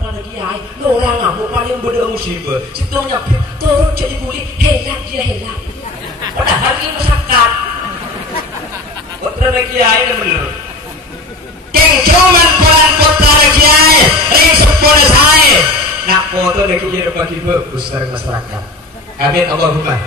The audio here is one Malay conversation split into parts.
putra lagi kiai, orang ngamuk paling bodoh musibah. Situ nyapir, turun jadi kulit, helat dia helat. Padahal ini masyarakat. Putra lagi kiai itu bener. Keng cuman pelan putra lagi kiai, ring sepuluh saya. Nak foto lagi kiai bagi bagus dari masyarakat. Amin Allahumma.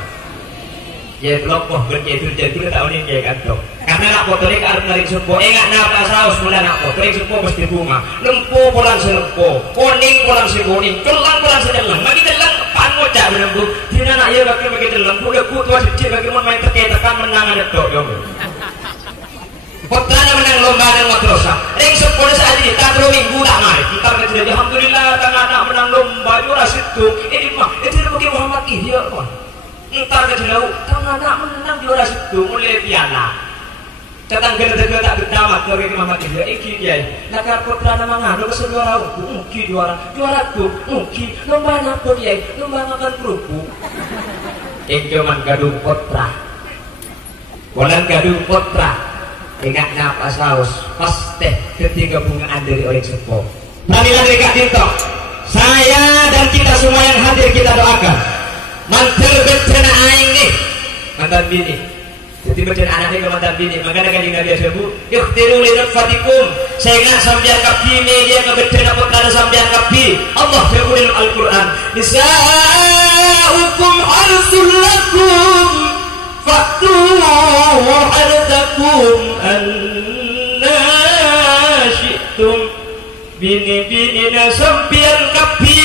Ya kelompok berjatuh-jatuh tahun ini ya kan dok. Karena nak foto ini harus narik sempo. Enggak napa saus mula nak foto ini sempo mesti bunga. Lempo pulang selempo, kuning pulang kuning, kelang pulang sejelang. Bagi telang panu cak berembu. Tidak nak ya bagi telang. Udah kutua sedikit bagi main terkait menangan dok yom. Putranya menang lomba dan matrosa. Ring sepuluh saat ini tak terlalu minggu tak mari. Kita kecil alhamdulillah tangan anak menang lomba. Juara situ. Ini mah itu bagi Muhammad iya mah. Entar ke jauh, tangan anak menang juara situ mulai piala. Catang gede-gede tak berdamat dari Muhammad dia. Iki dia. Nakar putra nama ngadu ke juara mungkin juara tuh mungkin lomba apa dia? Lomba makan kerupuk. Cuman gaduh putra. Bolan gaduh putra. Ingat napa saus pas teh ketika bungaan dari orang sepo. Marilah mereka tintok. Saya dan kita semua yang hadir kita doakan. Mantel bencana aing nih mantan bini. Jadi bencana anak ini ke mantan bini. Makanya kan Nabi sebut ikhtiru li nafatikum. Saya ingat sambian kapi media ke bencana putra sambian kapi. Allah sebut dalam Al-Quran nisa'ukum harsul lakum faktu hartakum anna syi'tum. Bini-bini na sambian kapi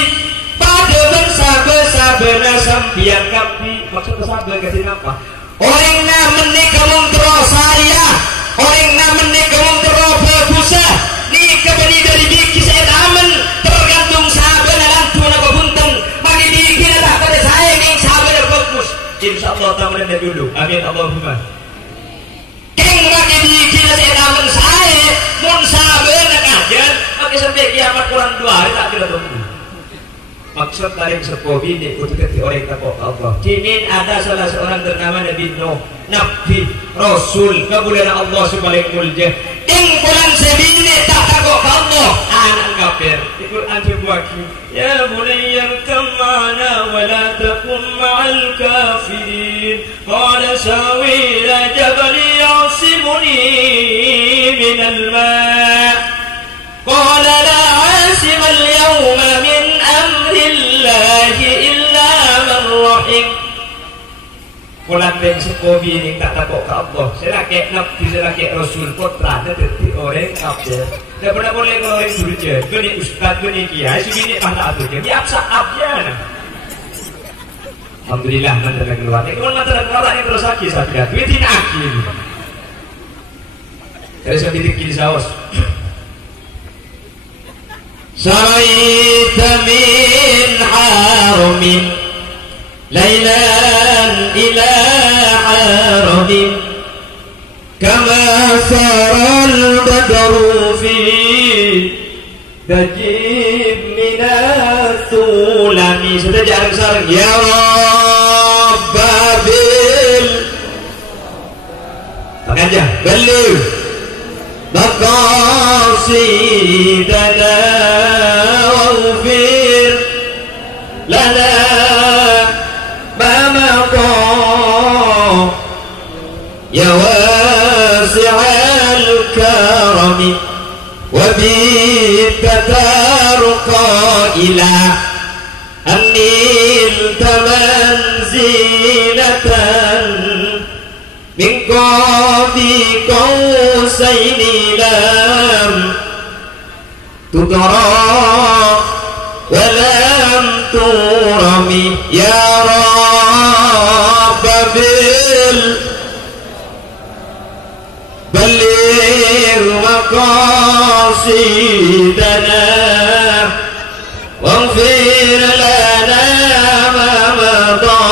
pada bersabar-sabarna sambian kapi. Maksud bersabar kasih apa? Orang na menikah mentero saya, orang na menikah mentero bagusa. Nikah bani dari biki saya aman tergantung sabar dalam tuan apa bunten. Bagi biki adalah pada saya yang sabar dan bagus. Insyaallah taala dulu. Amin Allahumma. Keng bagi biki saya aman saya mun sabar nak ajar. Bagi sampai kiamat kurang 2 hari tak kira tunggu. Maksud tarik sepuh bini untuk orang takut Allah. Kini ada salah seorang bernama Nabi Nuh, Nabi Rasul kemuliaan Allah sebagai mulia. Ing bulan sebini tak takut Allah. Anak kafir. Di Quran sebuahki. Ya bunayya kamana wa la takum ma'al kafirin. Qala sawi ila jabali ya'simuni minal ma'. Qala la 'asima al-yawma min amrillahi illa man rahim. Kulan beng sekobi ini tak takut ke Allah. Saya kek Nabi, saya kek Rasul putra tetapi orang kafir. Tidak pernah boleh kalau orang surga. Kini ustaz, kini kiai, segini mata atuh dia. Dia absa-abnya. Alhamdulillah mantan keluar. Kalau mantan keluar ini terus sakit saja. Duitin akhir. Jadi saya bikin saus. Saraita min haramin laylan ila haramin kama saral badru fi tajib minas sulami. Sudah jarang sarang ya Rabbabil aja beli maqasidana waghfir lana ma maqa ya wasi'al karami wa bitatarqa ila annil tamanzilatan min qabi qausaini lam tudra wa lam turami ya Rabbabil baligh maqasidana waghfir lana ma madha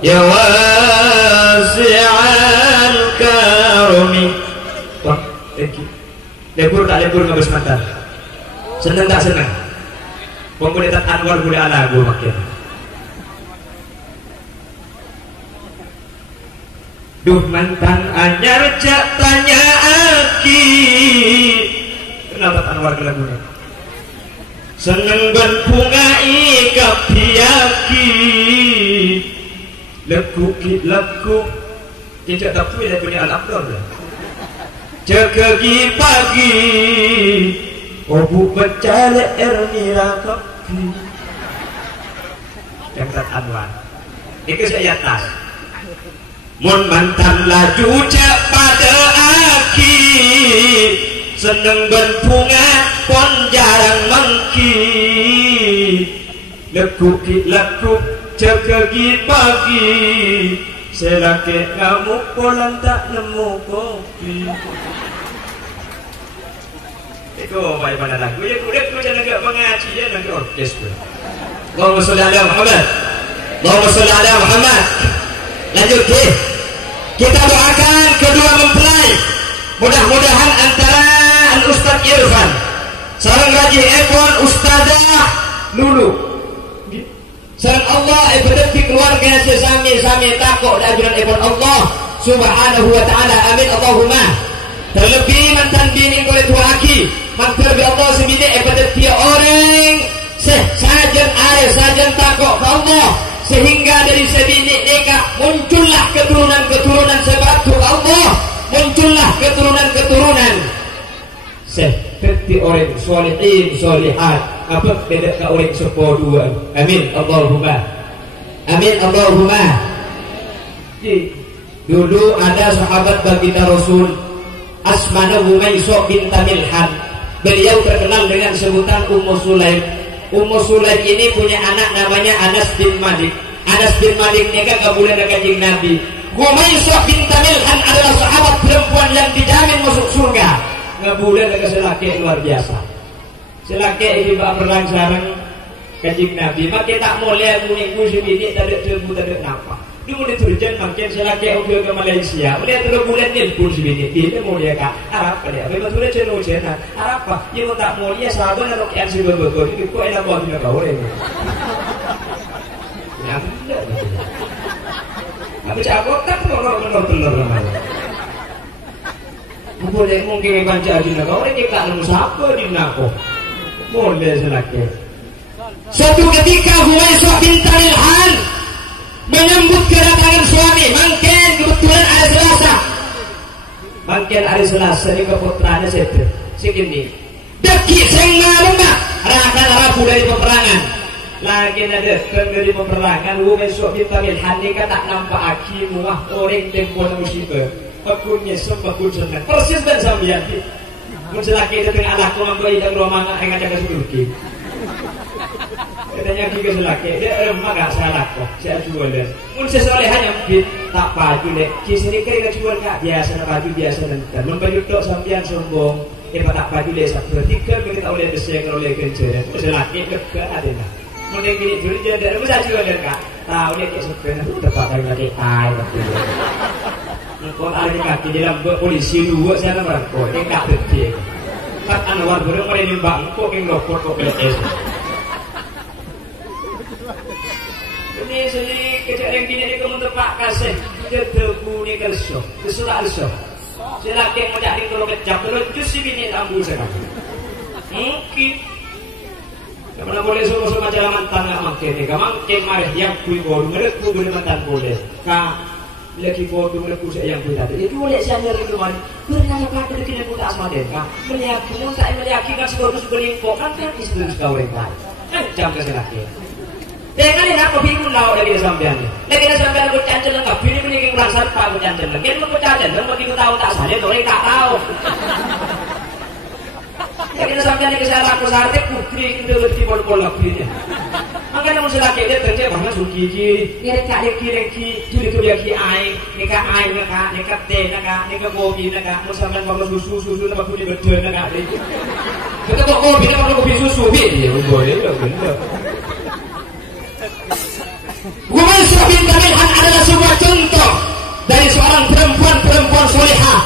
ya wasi'al karami. Wah, lebur tak lebur ngabis mantan. Senang tak senang? Pemulihan Anwar boleh ala gue makin. Duh mantan anyar cak tanya aki. Kenapa Anwar ke lagunya? seneng berbungai kapiaki lagu tidak tahu dia punya al-abdor jagagi pagi obu bencale ernira kapi yang tak anwan itu saya tas mun mantan laju pada aki seneng berbunga pon jarang mengki lagu jagagi pagi selake ngamuk polan tak nemu kopi itu baik mana lagu ya kulit jangan agak pengajian nanti orkes Allahumma sholli ala Muhammad Allahumma sholli ala Muhammad. Lanjut kita doakan kedua mempelai mudah-mudahan antara Ustaz Irfan sareng Raji Epon Ustazah Lulu sareng Allah ibadati keluarga sesami-sami takok ajaran Epon Allah subhanahu wa ta'ala amin Allahumma. Terlebih mantan bini oleh tua aki mantan bi Allah sebini ibadati orang sajen takok ke Allah sehingga dari sebini nikah muncullah keturunan sebatu Allah muncullah keturunan seperti orang solihin solihat apa tidak ke orang sepuluh amin Allahumma amin Allahumma. Dulu ada sahabat baginda Rasul Asmana Humayso binta Milhan, beliau terkenal dengan sebutan Ummu Sulaim. Ummu Sulaim ini punya anak namanya Anas bin Malik. Anas bin Malik nikah kebulan dengan Kanjeng Nabi. Humayso binta Milhan adalah sahabat perempuan yang dijamin masuk surga. Ngebulan dengan selaki luar biasa. Selaki ini bak perang sareng Kanjeng Nabi. Maka tak mulai minggu sebini tak ada ilmu tak ada nampak. Dia mulai turun makin selaki udah ke Malaysia. Mulai terus bulan ilmu sebini. Dia mulai ke Arab dia. Memang sudah jenuh jenuh. Arab apa? Dia tak mulai sahabat nak kian si berbego. Ini kau enak buat dia kau ini. Yang tidak. Tapi cakap tak telur namanya. Boleh mungkin baca di nak. Orang kita nak siapa di nak? Boleh selaki. Suatu ketika Humayso binta Milhan menyambut kedatangan suami. Mungkin kebetulan hari Selasa. Mungkin hari Selasa ini keputranya siapa? Segini. Deki sengarunga rakan Rabu dari peperangan. Lagi ada dari peperangan. Humayso binta Milhan ini tak nampak aki muah orang tempoh musibah. Pakunnya sembakun senang. Persis dan sambian. Mencelaki itu dengan anakku membayi dan rumah anak yang ada kesuduki. Katanya juga selaki, dia remah gak salah kok. Saya jual dan, mun sesoleh hanya mungkin tak baju deh. Kisini kira jual gak biasa, baju biasa nanti. Mun baju dok sampian sombong, tak baju deh satu tiga kita oleh deseng oleh kenceran. Mun selaki kegak ada nak. Mun yang gini jual dia ada, mun saya jual dan kak. Tahu dia kayak sebenarnya tepat lagi ay. Kalau ada kaki di dalam polisi dua saya nampak kok, yang tak betul. Kat Anwar burung mereka nimbang kok yang lokor kok beres. Ini sendiri kejadian yang gini ni kamu tepak kasih, dia terbuni kerso, kesulah kerso. Selaki mau cari kalau kecap terus justru ini tambu sekali. Mungkin. Mana boleh suruh macam mantan nggak makin ni, makin marah yang kui bodoh, mereka boleh mantan boleh. Kak. Lagi bodoh melepuh saya yang berada. Itu boleh saya dari kemarin. Bernanya kata kita putar asma mereka. Melihatkan, tak melihatkan sekolah sebelingkok kan istri sekau yang lain. Jam keselaki. Dengan ini aku bingung lau lagi sampean. Lagi sampean aku cancel lengkap. Ini punya kurang sarpa aku cancel lengkap. Kita aku cancel lengkap. Bagi aku tahu tak saja. Orang tak tahu. Lagi sampean ini saya laku sartek putri kita berarti bol-bol lagi. Makanya mau selaki dia kerja banget suki ni reki juli tu dia ki ai nikah teh nikah kopi nikah mau sampai bawa susu nak boleh betul nikah ni kita bawa kopi nak bawa kopi susu ni boleh betul. Humayso binta Milhan adalah sebuah contoh dari seorang perempuan solehah.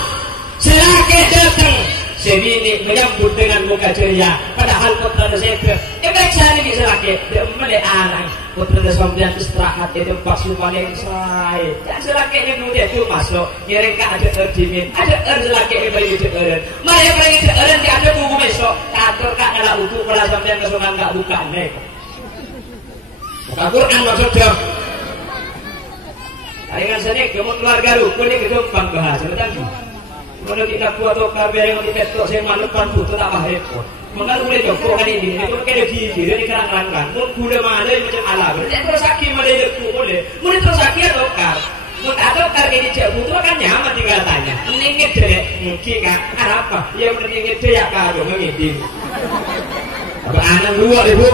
Selaki datang sebini menyambut dengan muka ceria padahal putra saya periksa ni selaki melek anak putra sampeyan istirahat di tempat supaya selesai dan selaki ini kemudian itu masuk ngiring ke ada erdimin ada selaki ini bagi cekeren mari bagi cekeren di ada buku besok kantor kak ngalah untuk kalau sampeyan kesungan gak buka nih buka Quran maksudnya taringan sini kamu keluarga rukun ini gampang bahasa betul kalau kita buat tokar biar yang kita tok saya malukan butuh tak bahaya mengalu boleh jauh kan ini itu kayak gigi dari kerang-kerang mun gula mana macam ala berarti terus sakit mana itu boleh mun terus sakit tokar mun tokar ini cek butuh kan nyaman tinggal tanya ningit deh mungkin kan apa ya mun ningit deh ya kado ngidin apa anak dua ibu